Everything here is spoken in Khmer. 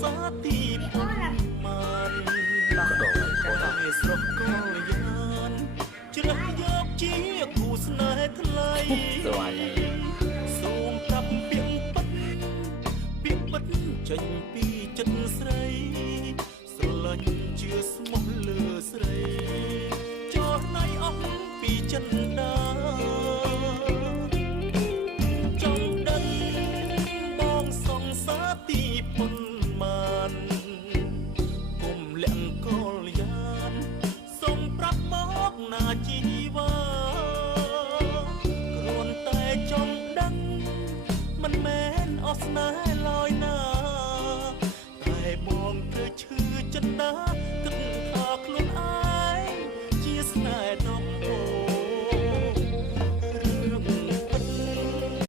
សរទីបានក៏ដោយស្រស់ក៏យ៉ានជ្រើសយកជាគូស្នេហ៍ថ្លៃសូមកាប់ពីងពិតចេញពីចិត្តស្រីស្រឡាញ់ជឿស្មោះលើស្រីចោលណៃអស់ពីចិនដាចង់ដឹងបងសងសាទីប៉ុន្មានគុំលាក់កលយានសូមប្រាប់មកណាជីវ៉ាគ្រាន់តែចង់ដឹងមិនមែនអស់ស្នេហ៍